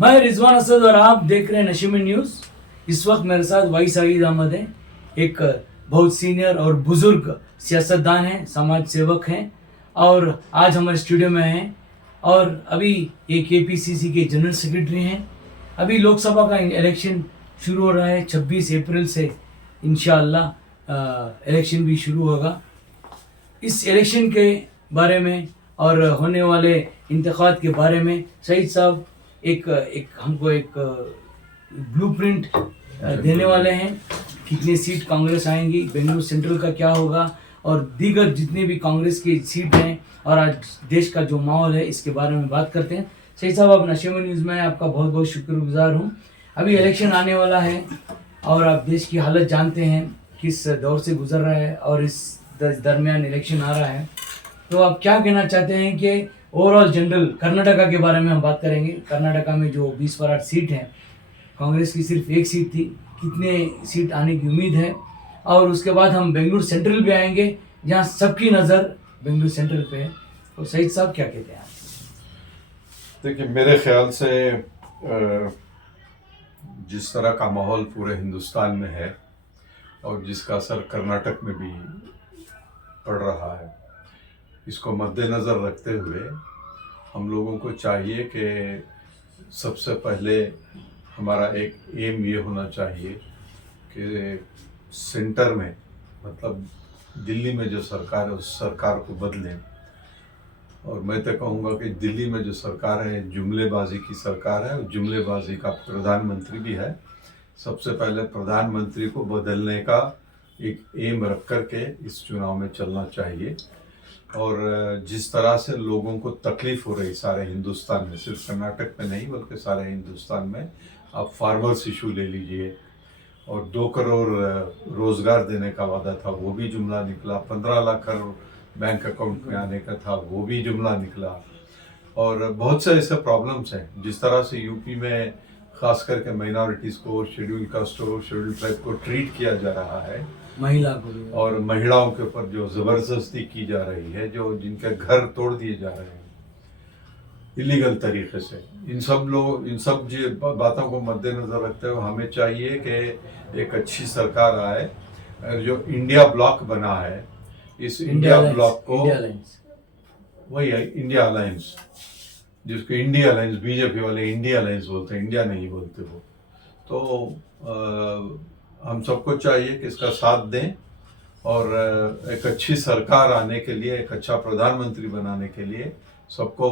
मैं रिजवान असद और आप देख रहे हैं नशे में न्यूज़। इस वक्त मेरे साथ वाई सईद अहमद है, एक बहुत सीनियर और बुजुर्ग सियासतदान हैं, समाज सेवक हैं और आज हमारे स्टूडियो में हैं। और अभी ये केपीसीसी के जनरल सेक्रेटरी हैं। अभी लोकसभा का इलेक्शन शुरू हो रहा है, 26 अप्रैल से इंशाअल्लाह इलेक्शन भी शुरू होगा। इस इलेक्शन के बारे में और होने वाले इंतखाब के बारे में सईद साहब एक हमको एक ब्लूप्रिंट देने वाले हैं। कितनी सीट कांग्रेस आएंगी, बेंगलुरु सेंट्रल का क्या होगा और दीगर जितने भी कांग्रेस की सीट हैं और आज देश का जो माहौल है इसके बारे में बात करते हैं। सईद साहब, आप नशे में न्यूज़ में आपका बहुत बहुत शुक्रगुजार हूँ। अभी इलेक्शन आने वाला है और आप देश की हालत जानते हैं किस दौर से गुजर रहा है और इस दरमियान इलेक्शन आ रहा है, तो आप क्या कहना चाहते हैं कि ओवरऑल जनरल कर्नाटका के बारे में हम बात करेंगे। कर्नाटका में जो 20 पर 8 सीट हैं, कांग्रेस की सिर्फ एक सीट थी, कितने सीट आने की उम्मीद है। और उसके बाद हम बेंगलुरु सेंट्रल भी आएंगे जहां सबकी नज़र बेंगलुरु सेंट्रल पे है। तो सईद साहब क्या कहते हैं आप? देखिए, मेरे ख्याल से जिस तरह का माहौल पूरे हिंदुस्तान में है और जिसका असर कर्नाटक में भी पड़ रहा है, इसको मद्देनज़र रखते हुए हम लोगों को चाहिए कि सबसे पहले हमारा एक एम ये होना चाहिए कि सेंटर में, मतलब दिल्ली में जो सरकार है उस सरकार को बदलें। और मैं तो कहूँगा कि दिल्ली में जो सरकार है जुमलेबाजी की सरकार है और जुमलेबाजी का प्रधानमंत्री भी है। सबसे पहले प्रधानमंत्री को बदलने का एक एम रख कर के इस चुनाव में चलना चाहिए। और जिस तरह से लोगों को तकलीफ़ हो रही सारे हिंदुस्तान में, सिर्फ कर्नाटक में नहीं बल्कि सारे हिंदुस्तान में, आप फार्मर्स इशू ले लीजिए और 2 करोड़ रोज़गार देने का वादा था वो भी जुमला निकला, 15 लाख करोड़ बैंक अकाउंट में आने का था वो भी जुमला निकला। और बहुत से ऐसे प्रॉब्लम्स हैं। जिस तरह से यूपी में ख़ास करके माइनॉरिटीज़ को, शेड्यूल कास्ट को, शेड्यूल ट्राइब को ट्रीट किया जा रहा है, महिला को भी, और महिलाओं के ऊपर जो ज़बरदस्ती की जा रही है, जो जिनके घर तोड़ दिए जा रहे हैं इलीगल तरीके से, इन सब जो बातों को मद्देनज़र रखते हुए हमें चाहिए कि एक अच्छी सरकार आए। जो इंडिया ब्लॉक बना है, इस इंडिया ब्लॉक को, वही है इंडिया अलायंस, जिसको इंडिया अलायंस, बीजेपी वाले इंडिया अलायंस बोलते हैं, इंडिया नहीं बोलते वो। तो हम सबको चाहिए कि इसका साथ दें और एक अच्छी सरकार आने के लिए, एक अच्छा प्रधानमंत्री बनाने के लिए सबको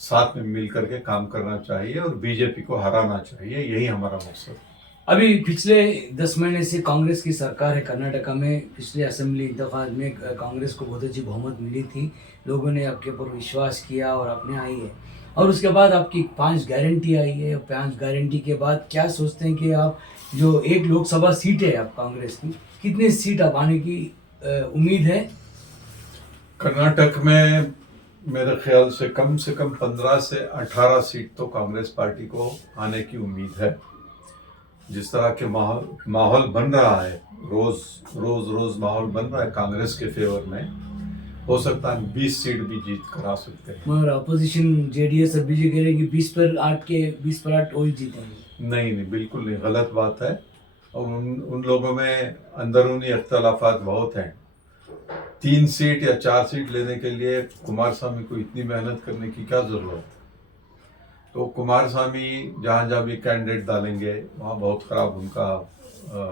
साथ में मिल करके काम करना चाहिए और बीजेपी को हराना चाहिए। यही हमारा मकसद है। अभी पिछले 10 महीने से कांग्रेस की सरकार है कर्नाटका में। पिछले असेंबली इंतखाब में कांग्रेस को बहुत अच्छी बहुमत मिली थी, लोगों ने आपके ऊपर विश्वास किया और आपने आई है। और उसके बाद आपकी 5 गारंटी आई है। 5 गारंटी के बाद क्या सोचते हैं कि आप जो एक लोकसभा सीट है आप कांग्रेस की, कितनी सीट आप आने की उम्मीद है? कर्नाटक में मेरे ख्याल से कम 15 से 18 सीट तो कांग्रेस पार्टी को आने की उम्मीद है। जिस तरह के माहौल बन रहा है, रोज माहौल बन रहा है कांग्रेस के फेवर में, हो सकता है 20 सीट भी जीत कर आ सकते हैं। मगर अपोजिशन जेडीएस और बीजेपी कह रही है कि 20 पर 8 वही जीतेंगे। नहीं, बिल्कुल नहीं, गलत बात है। और उन लोगों में अंदरूनी अख्तलाफात बहुत हैं। 3 सीट या 4 सीट लेने के लिए कुमारस्वामी को इतनी मेहनत करने की क्या ज़रूरत है? तो कुमारस्वामी जहाँ भी कैंडिडेट डालेंगे वहाँ बहुत ख़राब उनका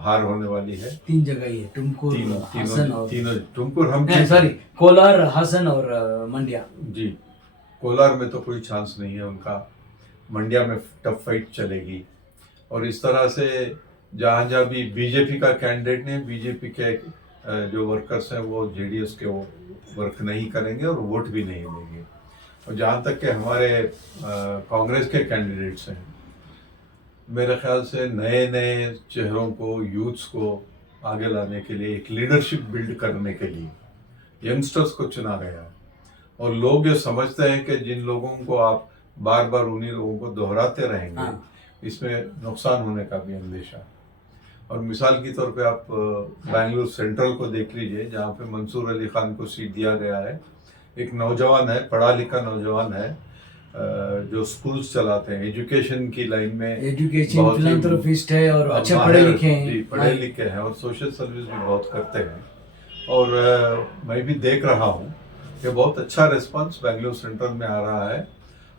हार होने वाली है। 3 जगह ही है, टुमकुर, हासन और टुमकुर, हम सॉरी कोलार, हासन और मंड्या। जी, कोलार में तो कोई चांस नहीं है उनका, मंड्या में टफ फाइट चलेगी। और इस तरह से जहाँ भी बीजेपी का कैंडिडेट ने, बीजेपी के जो वर्कर्स हैं वो जेडीएस के वो वर्क नहीं करेंगे और वोट भी नहीं देंगे। और जहाँ तक कि हमारे कांग्रेस के कैंडिडेट्स हैं, मेरे ख्याल से नए नए चेहरों को, यूथ्स को आगे लाने के लिए, एक लीडरशिप बिल्ड करने के लिए यंगस्टर्स को चुना गया है। और लोग ये समझते हैं कि जिन लोगों को आप बार बार उन्हीं लोगों को दोहराते रहेंगे, इसमें नुकसान होने का भी अंदेशा है। और मिसाल के तौर पे आप बेंगलुरु सेंट्रल को देख लीजिए, जहाँ पे मंसूर अली खान को सीट दिया गया है। एक नौजवान है, पढ़ा लिखा नौजवान है, जो स्कूल्स चलाते हैं, एजुकेशन की लाइन में एजुकेशन बहुत ही फिलंथ्रोपिस्ट है और अच्छे माहिर, पढ़े लिखे जी, हैं। पढ़े लिखे हैं और सोशल सर्विस भी बहुत करते हैं। और मैं भी देख रहा हूँ कि बहुत अच्छा रिस्पांस बेंगलुरु सेंट्रल में आ रहा है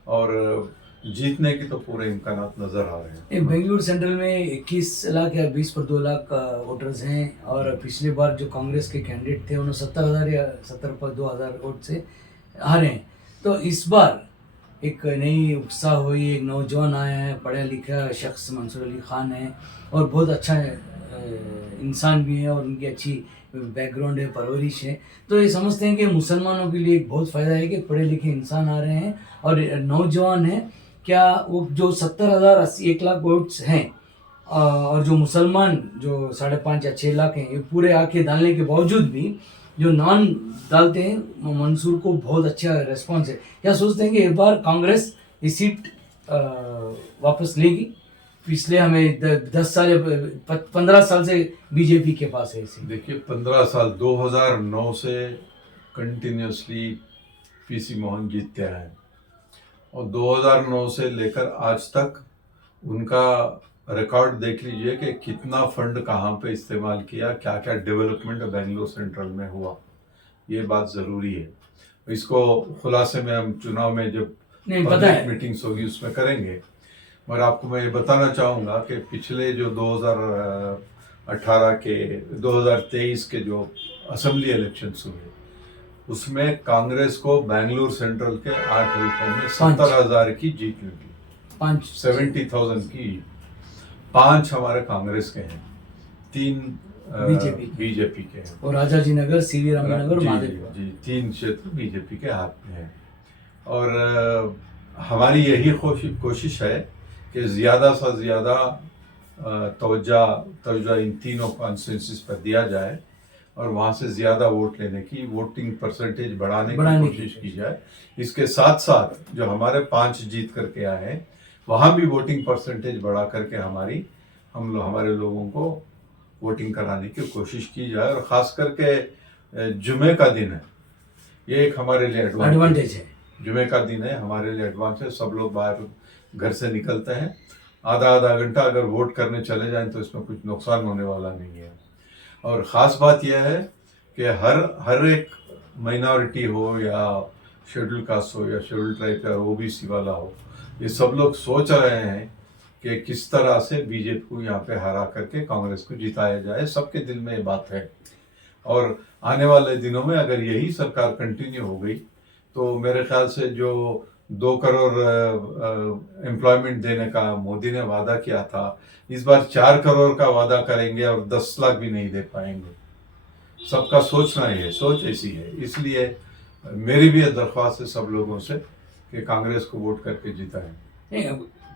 और जीतने की तो पूरे इम्कानात नजर आ रहे हैं। बेंगलुरु सेंट्रल में 21 लाख या 20 पर 2 लाख वोटर्स हैं और पिछली बार जो कांग्रेस के कैंडिडेट थे उन्होंने 70,000 या 70 पर 2,000 वोट से हारे हैं। तो इस बार एक नई उत्साह हुई, एक नौजवान आया है, पढ़ा लिखा शख्स मंसूर अली खान है और बहुत अच्छा इंसान भी है और उनकी अच्छी बैकग्राउंड है, परवरिश है। तो ये समझते हैं कि मुसलमानों के लिए एक बहुत फ़ायदा है कि पढ़े लिखे इंसान आ रहे हैं और नौजवान हैं। क्या वो जो 70,000 1 लाख वोट्स हैं और जो मुसलमान जो 5.5 या 6 लाख हैं, ये पूरे आके डालने के बावजूद भी जो नॉन डालते हैं मंसूर को बहुत अच्छा रेस्पॉन्स है। क्या सोचते हैं कि एक बार कांग्रेस ये सीट वापस लेगी? पिछले हमें 10 साल या 15 साल से बीजेपी के पास है इसी। देखिए 15 साल 2009 से कंटिन्यूसली पीसी मोहन जीतते आए और 2009 से लेकर आज तक उनका रिकॉर्ड देख लीजिए कि कितना फंड कहाँ पे इस्तेमाल किया, क्या क्या डेवलपमेंट बेंगलुरु सेंट्रल में हुआ, ये बात ज़रूरी है। इसको खुलासे में हम चुनाव में जब पब्लिक मीटिंग्स होगी उसमें करेंगे। मगर आपको मैं ये बताना चाहूँगा कि पिछले जो 2018 के 2023 के जो असेंबली इलेक्शंस हुए उसमें कांग्रेस को बेंगलुरु सेंट्रल के 8 हल्कों में 70,000 की जीत मिली, 70,000 की। 5 हमारे कांग्रेस के हैं, 3 बीजेपी के हैं और राजाजी नगर, सीवी रामनगर, जी 3 क्षेत्र बीजेपी के हाथ में हैं। और हमारी यही कोशिश है कि ज़्यादा से ज़्यादा तवज्जो इन तीनों कॉन्स्टिट्यूंसीज पर दिया जाए और वहाँ से ज़्यादा वोट लेने की, वोटिंग परसेंटेज बढ़ाने की कोशिश की जाए। इसके साथ साथ जो हमारे 5 जीत करके आए हैं वहाँ भी वोटिंग परसेंटेज बढ़ा करके हमारे लोगों को वोटिंग कराने की कोशिश की जाए। और ख़ास करके जुमे का दिन है, ये एक हमारे लिए एडवांटेज है। जुमे का दिन है हमारे लिए एडवांटेज, सब लोग बाहर घर से निकलते हैं, आधा घंटा अगर वोट करने चले जाएं तो इसमें कुछ नुकसान होने वाला नहीं है। और ख़ास बात यह है कि हर एक माइनॉरिटी हो या शेड्यूल कास्ट हो या शेड्यूल ट्राइब या ओबीसी वाला हो, ये सब लोग सोच रहे हैं कि किस तरह से बीजेपी को यहाँ पे हरा करके कांग्रेस को जिताया जाए। सबके दिल में ये बात है और आने वाले दिनों में अगर यही सरकार कंटिन्यू हो गई तो मेरे ख्याल से जो 2 करोड़ एम्प्लॉयमेंट देने का मोदी ने वादा किया था, इस बार 4 करोड़ का वादा करेंगे और 10 लाख भी नहीं दे पाएंगे। सबका सोचना ये सोच ऐसी है। इसलिए मेरी भी दरख्वास्त है सब लोगों से कि कांग्रेस को वोट करके जिताएं।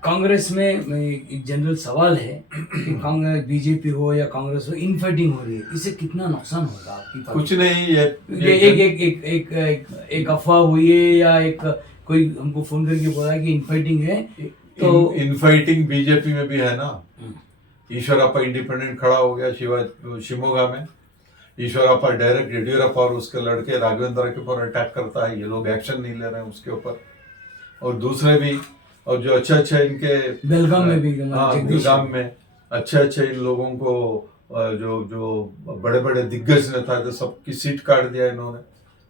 कांग्रेस में एक जनरल सवाल है कि कांग्रेस बीजेपी हो या कांग्रेस हो, इनफाइटिंग हो रही है, इससे कितना नुकसान होगा आपकी? कुछ नहीं, ये एक अफवाह हुई है या एक कोई हमको फोन करके बोला कि इनफाइटिंग है। तो इनफाइटिंग बीजेपी में भी है ना। ईश्वरप्पा इंडिपेंडेंट खड़ा हो गया शिमोगा में। ईश्वरप्पा डायरेक्ट येडियूरप्पा और उसके लड़के राघवेंद्र के ऊपर अटैक करता है, ये लोग एक्शन नहीं ले रहे हैं उसके ऊपर। और दूसरे भी, और जो अच्छे इनके बेलगाम में भी, बेलगाम में अच्छे इन लोगों को जो बड़े दिग्गज नेता थे सबकी सीट काट दिया इन्होंने,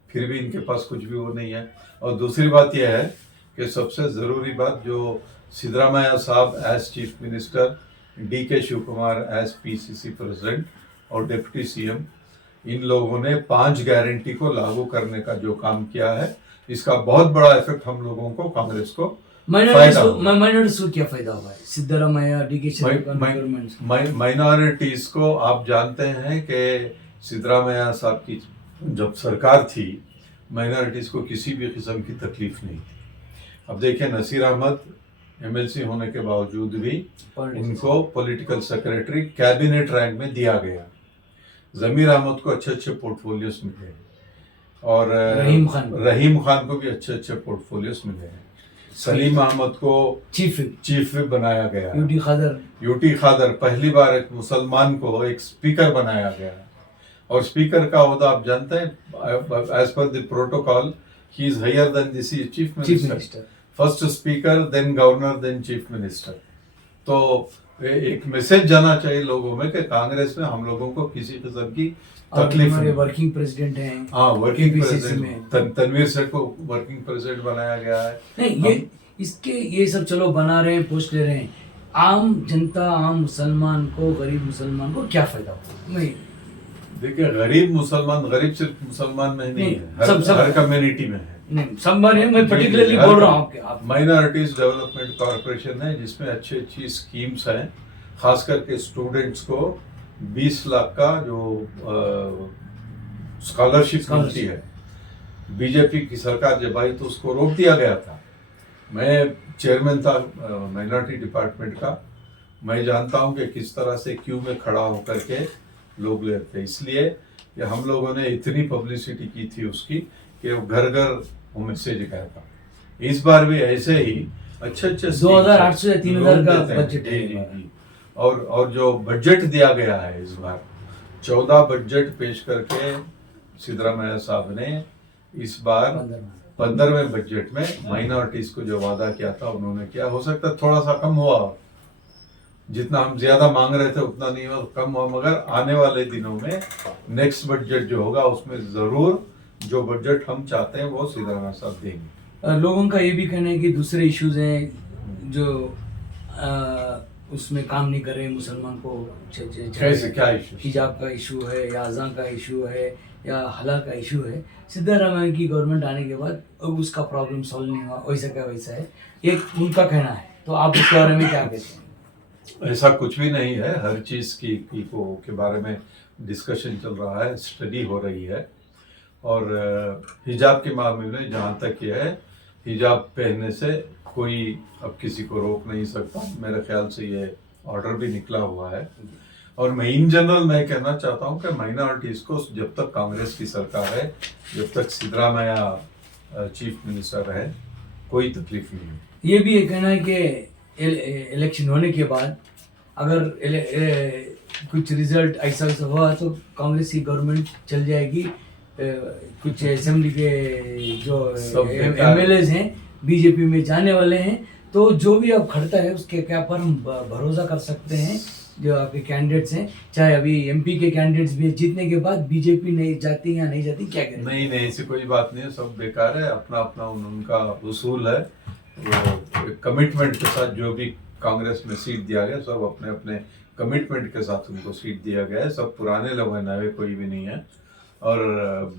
फिर भी इनके पास कुछ भी वो नहीं है। और दूसरी बात यह है कि सबसे ज़रूरी बात, जो सिद्धरामैया साहब as chief minister, DK Shivakumar as PCC president और डिप्टी CM, इन लोगों ने 5 गारंटी को लागू करने का जो काम किया है, इसका बहुत बड़ा इफेक्ट हम लोगों को, कांग्रेस को माइनॉरिटीज को क्या फायदा हुआ है? सिद्धरामैया, DK गवर्नमेंट माइनॉरिटीज को आप जानते हैं कि सिद्धरामैया साहब की जब सरकार थी माइनॉरिटीज को किसी भी किस्म की तकलीफ नहीं थी। अब देखिए नसीर अहमद MLC होने के बावजूद भी उनको पॉलिटिकल सेक्रेटरी कैबिनेट रैंक में दिया गया। जमीर अहमद को अच्छे पोर्टफोलियोज मिले और रहीम खान को भी अच्छे पोर्टफोलियोज मिले हैं। सलीम अहमद को चीफ विप बनाया गया। यूटी खादर पहली बार एक मुसलमान को एक स्पीकर बनाया गया। और स्पीकर का ओहदा आप जानते हैं, as per the protocol he is higher than the chief minister. First speaker, then governor, then chief minister. तो एक मैसेज जाना चाहिए लोगों में कि कांग्रेस में हम लोगों को किसी किस्म की और तकलीफ हमारे नहीं। वर्किंग प्रेसिडेंट हैं। हाँ, वर्किंग KPCC प्रेसिडेंट में। तनवीर सेठ को वर्किंग प्रेसिडेंट बनाया गया है। नहीं, ये इसके ये सब चलो बना रहे हैं, पोस्ट ले रहे हैं, आम जनता, आम मुसलमान को, गरीब मुसलमान को क्या फायदा होगा? नहीं, देखिए, गरीब मुसलमान, गरीब सिर्फ मुसलमान में ही नहीं है, हर कम्युनिटी में है। नहीं, सब बारे मैं पर्टिकुलरली बोल रहा हूँ आप माइनॉरिटीज डेवलपमेंट कॉर्पोरेशन है जिसमें अच्छी अच्छी स्कीम्स हैं, खास करके स्टूडेंट्स को 20 लाख का जो स्कॉलरशिप मिलती है। बीजेपी की सरकार जब आई तो उसको रोक दिया गया था। मैं चेयरमैन था माइनॉरिटी डिपार्टमेंट का, मैं जानता हूं कि किस तरह से क्यू में खड़ा होकर के लोग लेते हैं, इसलिए कि हम लोगों ने इतनी पब्लिसिटी की थी उसकी कि वो घर घर वो मैसेज गया था। इस बार भी ऐसे ही अच्छे 2800 या 3000 का बजट है। जी। और जो बजट दिया गया है इस बार 14 बजट पेश करके सिद्धरामैया साहब ने इस बार 15वें बजट में माइनॉरिटीज को जो वादा किया था उन्होंने किया। हो सकता है थोड़ा सा कम हुआ, जितना हम ज्यादा मांग रहे थे उतना नहीं हुआ, कम हुआ, मगर आने वाले दिनों में नेक्स्ट बजट जो होगा उसमें जरूर जो बजट हम चाहते हैं वो सिद्धरामैया साहब देंगे। लोगों का ये भी कहना है कि दूसरे इश्यूज हैं जो उसमें काम नहीं कर रहे मुसलमान को। कैसे, क्या इशू? हिजाब का इशू है या अज़ां का इशू है या हला का इशू है। सिद्धरामैया की गवर्नमेंट आने के बाद अब उसका प्रॉब्लम सॉल्व नहीं हुआ, वैसा का वैसा है, एक उनका कहना है। तो आप इसके बारे में क्या कहते हैं? ऐसा कुछ भी नहीं है, हर चीज के बारे में डिस्कशन चल रहा है, स्टडी हो रही है। और हिजाब के मामले में जहाँ तक ये है, हिजाब पहनने से कोई अब किसी को रोक नहीं सकता। मेरे ख्याल से ये ऑर्डर भी निकला हुआ है। और मैं इन जनरल मैं कहना चाहता हूँ कि माइनॉरिटीज को जब तक कांग्रेस की सरकार है, जब तक सिद्धरामैया चीफ मिनिस्टर है, कोई तकलीफ नहीं है। ये भी ये कहना है कि इलेक्शन होने के बाद अगर कुछ रिजल्ट ऐसा हुआ तो कांग्रेस की गवर्नमेंट चल जाएगी। कुछ असेंबली के जो MLAs हैं बीजेपी में जाने वाले हैं, तो जो भी अब खड़ता है उसके क्या पर हम भरोसा कर सकते हैं? जो आपके कैंडिडेट्स हैं, चाहे अभी MP के कैंडिडेट्स भी जीतने के बाद बीजेपी नहीं जाती या नहीं जाती, क्या करें? नहीं, ऐसी कोई बात नहीं है, सब बेकार है। अपना अपना उनका उसूल है, वो कमिटमेंट के साथ जो भी कांग्रेस में सीट दिया गया, सब अपने अपने कमिटमेंट के साथ उनको सीट दिया गया है। सब पुराने लोग हैं, नए कोई भी नहीं है। और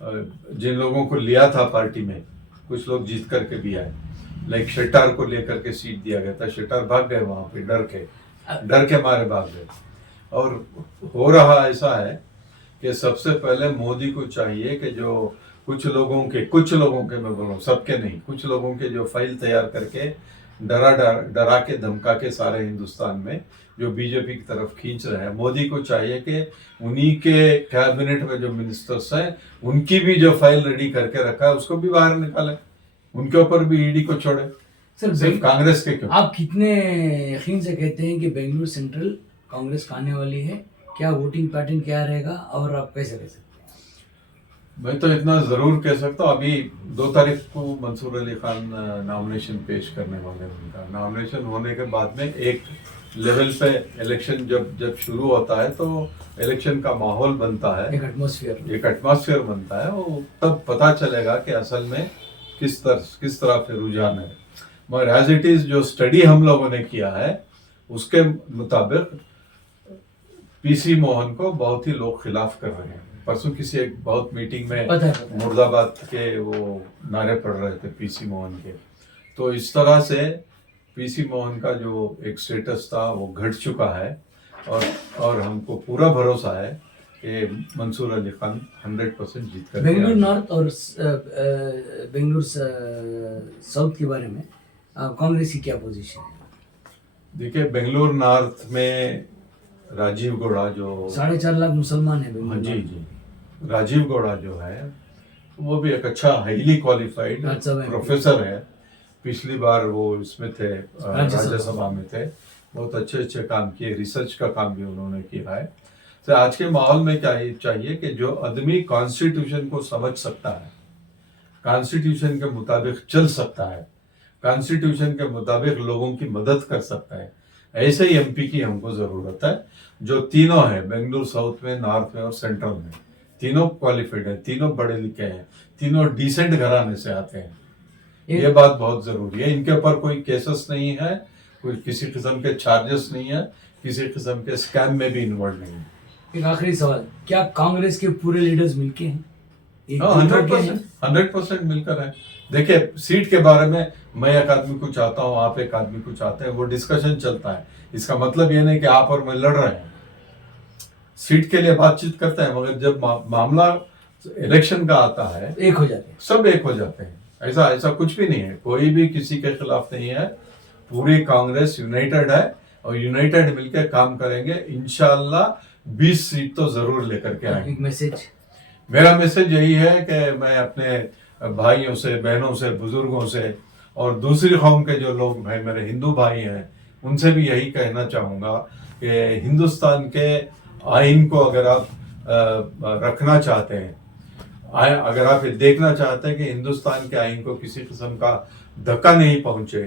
जिन लोगों को लिया था पार्टी में, कुछ लोग जीत करके भी आए। लाइक शेट्टार को लेकर के सीट दिया गया था, शेट्टार भाग गए वहां पे, डर के मारे भाग गए। और हो रहा ऐसा है कि सबसे पहले मोदी को चाहिए कि जो कुछ लोगों के मैं बोल रहा हूँ, सबके नहीं, कुछ लोगों के जो फाइल तैयार करके डरा के धमका के सारे हिंदुस्तान में जो बीजेपी की तरफ खींच रहे हैं, मोदी को चाहिए कि उन्हीं के कैबिनेट में जो मिनिस्टर्स हैं उनकी भी जो फाइल रेडी करके रखा है उसको भी बाहर निकाले, उनके ऊपर भी ईडी को छोड़े। सर, सिर्फ कांग्रेस के क्यों? आप कितने यकीन से कहते हैं कि बेंगलुरु सेंट्रल कांग्रेस का आने वाली है? क्या वोटिंग पैटर्न क्या रहेगा और आप कैसे कह सकते हैं? मैं तो इतना जरूर कह सकता हूँ, अभी 2 तारीख को मंसूर अली खान नॉमिनेशन पेश करने वाले हैं। उनका नॉमिनेशन होने के बाद में एक लेवल पे इलेक्शन जब शुरू होता है तो इलेक्शन का माहौल बनता है, एक एटमॉस्फेयर बनता है। वो तब पता चलेगा कि असल में किस तरह से रुझान है। मगर एज इट इज जो स्टडी हम लोगों ने किया है उसके मुताबिक PC मोहन को बहुत ही लोग खिलाफ कर रहे हैं। परसों किसी एक बहुत मीटिंग में मुर्दाबाद के वो नारे पड़ रहे थे PC मोहन के। तो इस तरह से PC मोहन का जो एक स्टेटस था वो घट चुका है। और हमको पूरा भरोसा है कि मंसूर अली खान 100% जीत कर बेंगलुरु नॉर्थ और बेंगलुरु साउथ के बारे में कांग्रेस की क्या पोजीशन है? देखिए, बेंगलुरु नॉर्थ में राजीव गौड़ा जो 4.5 लाख मुसलमान है। हाँ जी, राजीव गौड़ा जो है वो भी एक अच्छा हाईली क्वालिफाइड प्रोफेसर है। पिछली बार वो इसमें थे, राज्यसभा में थे, बहुत अच्छे काम किए, रिसर्च का काम भी उन्होंने किया है। तो आज के माहौल में क्या चाहिए कि जो आदमी कॉन्स्टिट्यूशन को समझ सकता है, कॉन्स्टिट्यूशन के मुताबिक चल सकता है, कॉन्स्टिट्यूशन के मुताबिक लोगों की मदद कर सकता है, ऐसे ही एमपी की हमको जरूरत है जो तीनों है, बेंगलुरु साउथ में, नॉर्थ में और सेंट्रल में। तीनों क्वालिफाइड है, तीनों पढ़े लिखे हैं, तीनों डिसेंट घराने से आते हैं। ये बात बहुत जरूरी है। इनके ऊपर कोई केसेस नहीं है, कोई किसी किस्म के चार्जेस नहीं है, किसी किस्म के स्कैम में भी इन्वॉल्व नहीं है। एक आखिरी सवाल, क्या कांग्रेस के पूरे लीडर्स मिलके हैं? एक हाँ, जुट होके हैं? 100% मिलकर है। देखिए, सीट के बारे में मैं एक आदमी को चाहता हूँ, आप एक आदमी को चाहते हैं, वो डिस्कशन चलता है। इसका मतलब ये नहीं कि आप और मैं लड़ रहे हैं। सीट के लिए बातचीत करते हैं, मगर जब मामला इलेक्शन का आता है, एक हो जाते हैं। सब एक हो जाते हैं। ऐसा ऐसा कुछ भी नहीं है, कोई भी किसी के खिलाफ नहीं है। पूरी कांग्रेस यूनाइटेड है और यूनाइटेड मिलकर काम करेंगे। इंशाल्लाह 20 सीट तो जरूर लेकर के आएंगे। एक मैसेज। मेरा मैसेज यही है कि मैं अपने भाइयों से, बहनों से, बुजुर्गों से और दूसरी कौम के जो लोग भाई मेरे हिंदू भाई हैं, उनसे भी यही कहना चाहूँगा कि हिंदुस्तान के आइन को अगर आप रखना चाहते हैं, अगर आप ये देखना चाहते हैं कि हिंदुस्तान के आइन को किसी किस्म का धक्का नहीं पहुंचे,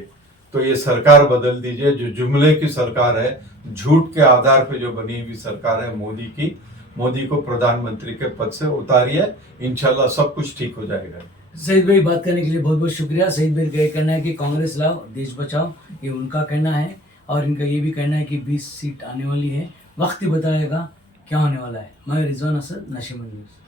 तो ये सरकार बदल दीजिए। जो जुमले की सरकार है, झूठ के आधार पे जो बनी हुई सरकार है मोदी की, मोदी को प्रधानमंत्री के पद से उतारिए। इंशाल्लाह सब कुछ ठीक हो जाएगा। सईद भाई, बात करने के लिए बहुत बहुत शुक्रिया। सईद भाई का ये कहना है कि कांग्रेस लाओ, देश बचाओ, ये उनका कहना है। और इनका ये भी कहना है कि 20 सीट आने वाली है, वक्त ही बताएगा क्या होने वाला है। मैं रिजवान असद, नशीमन न्यूज़।